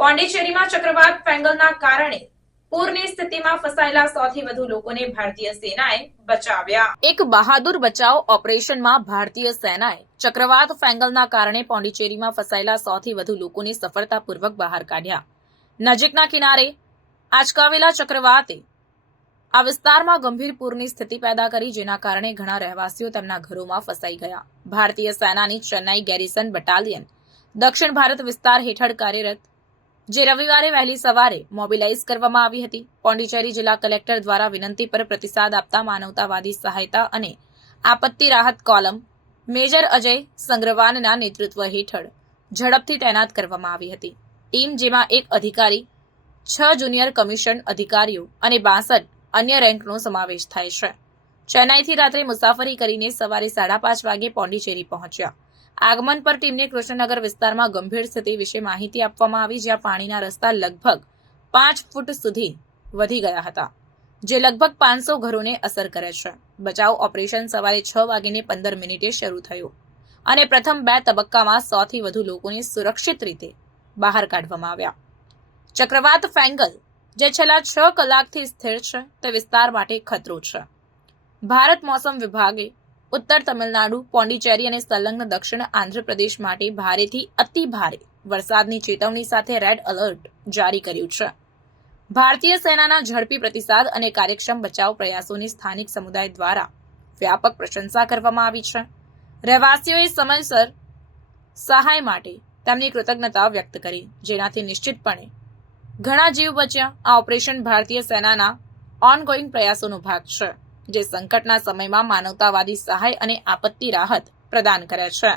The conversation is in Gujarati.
પોંડિચેરીમાં ચક્રવાત ફેંગલના કારણે પૂરની સ્થિતિમાં ફસાયેલા 100 થી વધુ લોકોને ભારતીય સેનાએ બચાવ્યા। એક બહાદુર બચાવ ઓપરેશનમાં ભારતીય સેનાએ ચક્રવાત ફેંગલના કારણે પોંડિચેરીમાં ફસાયેલા 100 થી વધુ લોકોને સફળતાપૂર્વક બહાર કાઢ્યા। નજીકના કિનારે આંચકાવેલા ચક્રવાતે આ વિસ્તારમાં ગંભીર પૂરની સ્થિતિ પેદા કરી, જેના કારણે ઘણા રહેવાસીઓ તેમના ઘરોમાં ફસાઈ ગયા। ભારતીય સેનાની ચેન્નાઈ ગેરિસન બટાલિયન દક્ષિણ ભારત વિસ્તાર હેઠળ કાર્યરત, જે રવિવારે વહેલી સવારે મોબિલાઇઝ કરવામાં આવી હતી। પોંડિચેરી જિલ્લા કલેક્ટર દ્વારા વિનંતી પર પ્રતિસાદ આપતા માનવતાવાદી સહાયતા અને આપત્તિ રાહત કોલમ મેજર અજય સંગ્રવાનના નેતૃત્વ હેઠળ ઝડપથી તૈનાત કરવામાં આવી હતી। ટીમ, જેમાં એક અધિકારી, 6 જુનિયર કમિશન અધિકારીઓ અને 62 અન્ય રેન્કનો સમાવેશ થાય છે, ચેન્નાઈથી રાત્રે મુસાફરી કરીને સવારે 5:30 વાગે પોંડિચેરી પહોંચ્યા। આગમન પર ટીમને કૃષ્ણનગર વિસ્તારમાં ગંભીર સ્થિતિ વિશે માહિતી આપવામાં આવી, જ્યાં પાણીના રસ્તા લગભગ 5 ફૂટ સુધી વધી ગયા હતા, જે લગભગ 500 ઘરોને અસર કરે છે। બચાવ ઓપરેશન સવારે 6:15 શરૂ થયું અને પ્રથમ 2 તબક્કામાં 100 થી વધુ લોકોને સુરક્ષિત રીતે બહાર કાઢવામાં આવ્યા। ચક્રવાત ફેંગલ, જે છેલ્લા 6 કલાકથી સ્થિર છે, તે વિસ્તાર માટે ખતરો છે। ભારત મોસમ વિભાગે ઉત્તર તમિલનાડુ, પોંડિચેરી અને સંલગ્ન દક્ષિણ આંધ્રપ્રદેશ માટે ભારેથી અતિ ભારે વરસાદની ચેતવણી સાથે રેડ એલર્ટ જારી કર્યું છે। ભારતીય સેનાના ઝડપી પ્રતિસાદ અને કાર્યક્ષમ બચાવ પ્રયાસોની સ્થાનિક સમુદાય દ્વારા વ્યાપક પ્રશંસા કરવામાં આવી છે। રહેવાસીઓએ સમયસર સહાય માટે તેમની કૃતજ્ઞતા વ્યક્ત કરી, જેનાથી નિશ્ચિતપણે ઘણા જીવ બચ્યા। આ ઓપરેશન ભારતીય સેનાના ઓનગોઈંગ પ્રયાસોનો ભાગ છે, જે સંકટના સમયમાં માનવતાવાદી સહાય અને આપત્તિ રાહત પ્રદાન કરે છે।